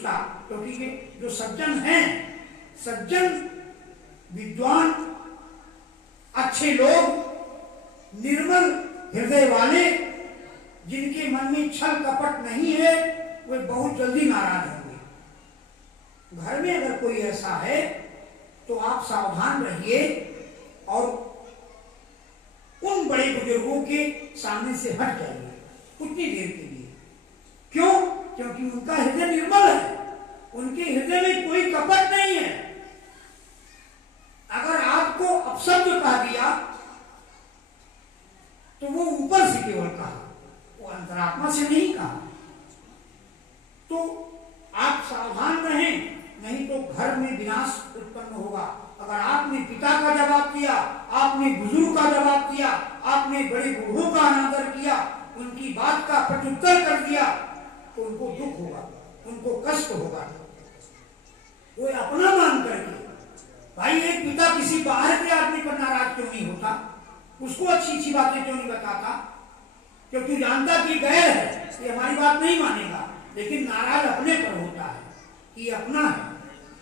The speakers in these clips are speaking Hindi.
रुष्टा, क्योंकि ये जो सज्जन हैं, सज्जन विद्वान अच्छे लोग, निर्मल हृदय वाले, जिनके मन में छल कपट नहीं है, वे बहुत जल्दी नाराज होंगे। घर में अगर कोई ऐसा है तो आप सावधान रहिए और उन बड़े बुजुर्गों के सामने से हट जाइए उतनी देर के लिए। क्यों? क्योंकि उनका हृदय निर्मल है, उनके हृदय में कोई कपट नहीं है। अगर आपको अपशब्द कह दिया तो वो ऊपर से केवल कहा, वो अंतरात्मा से नहीं कहा। तो आप सावधान रहें, नहीं तो घर में विनाश उत्पन्न होगा। अगर आपने पिता का जवाब दिया, आपने बुजुर्ग का जवाब दिया, आपने बड़े बूढ़ों का अनादर किया, उनकी बात का प्रत्युत्तर कर दिया, तो उनको दुख होगा, उनको कष्ट होगा। वो अपना मान करके, भाई एक पिता किसी बाहर के आदमी पर नाराज क्यों नहीं होता, उसको अच्छी अच्छी बातें क्यों नहीं बताता? क्योंकि जानता कि गैर है, ये हमारी बात नहीं मानेगा, लेकिन नाराज अपने पर होता है कि अपना है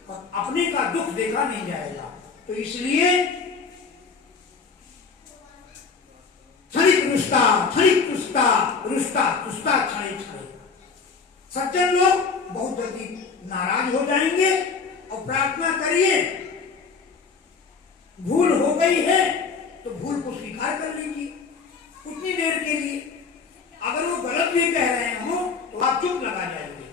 और अपने का दुख देखा नहीं जाएगा। तो इसलिए क्षणिक रुष्टा, क्षणिक तुष्टा, रुष्टा तुष्टा क्षणिक क्षणिक। सज्जन लोग बहुत जल्दी नाराज हो जाएंगे। और प्रार्थना करिए, भूल हो गई है तो भूल को स्वीकार कर लीजिए उतनी देर के लिए। अगर वो गलत भी कह रहे हो तो आप चुप लगा जाएंगे,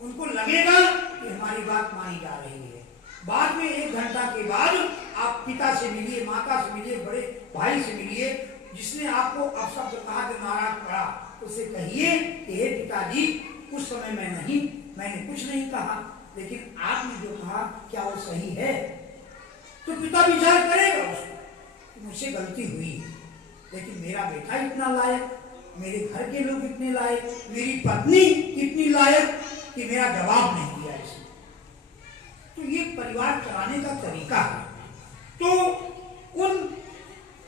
उनको लगेगा कि हमारी बात मानी जा रही है। बाद में 1 घंटा के बाद आप पिता से मिलिए, माता से मिलिए, बड़े भाई से मिलिए, जिसने आपको अपशब्द कहा कि नाराज पड़ा, उसे कहिए कि हे पिताजी, उस समय मैंने कुछ नहीं कहा, लेकिन आपने जो कहा क्या वो सही है? तो पिता विचार करेगा उसको, मुझसे गलती हुई, लेकिन मेरा बेटा इतना लायक, मेरे घर के लोग इतने लायक, मेरी पत्नी इतनी लायक कि मेरा जवाब नहीं दिया इसने। तो ये परिवार चलाने का तरीका है। तो उन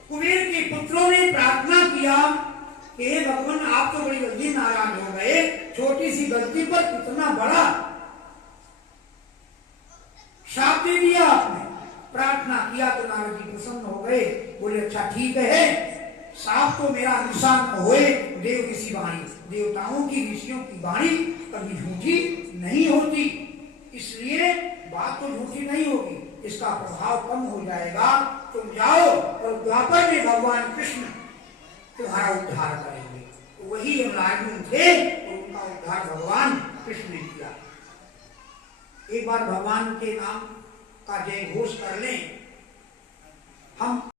कुबेर के पुत्रों ने प्रार्थना किया कि हे भगवान, आप तो बड़ी जल्दी नाराज हो गए, छोटी सी गलती पर इतना बड़ा शाप दे दिया आपने। प्रार्थना किया तो नारद जी प्रसन्न हो गए, बोले अच्छा ठीक है, साफ तो मेरा निशान होए देव ऋषि वाणी, देवताओं की ऋषियों की वाणी कभी झूठी नहीं होती, इसलिए बात तो झूठी नहीं होगी, इसका प्रभाव कम हो जाएगा। तुम जाओ और द्वापर में भगवान कृष्ण तुम्हारा उद्धार करेंगे। तो वही यमराज थे और उनका उद्धार भगवान कृष्ण ने किया। एक बार भगवान के नाम का जय घोष कर लें हम।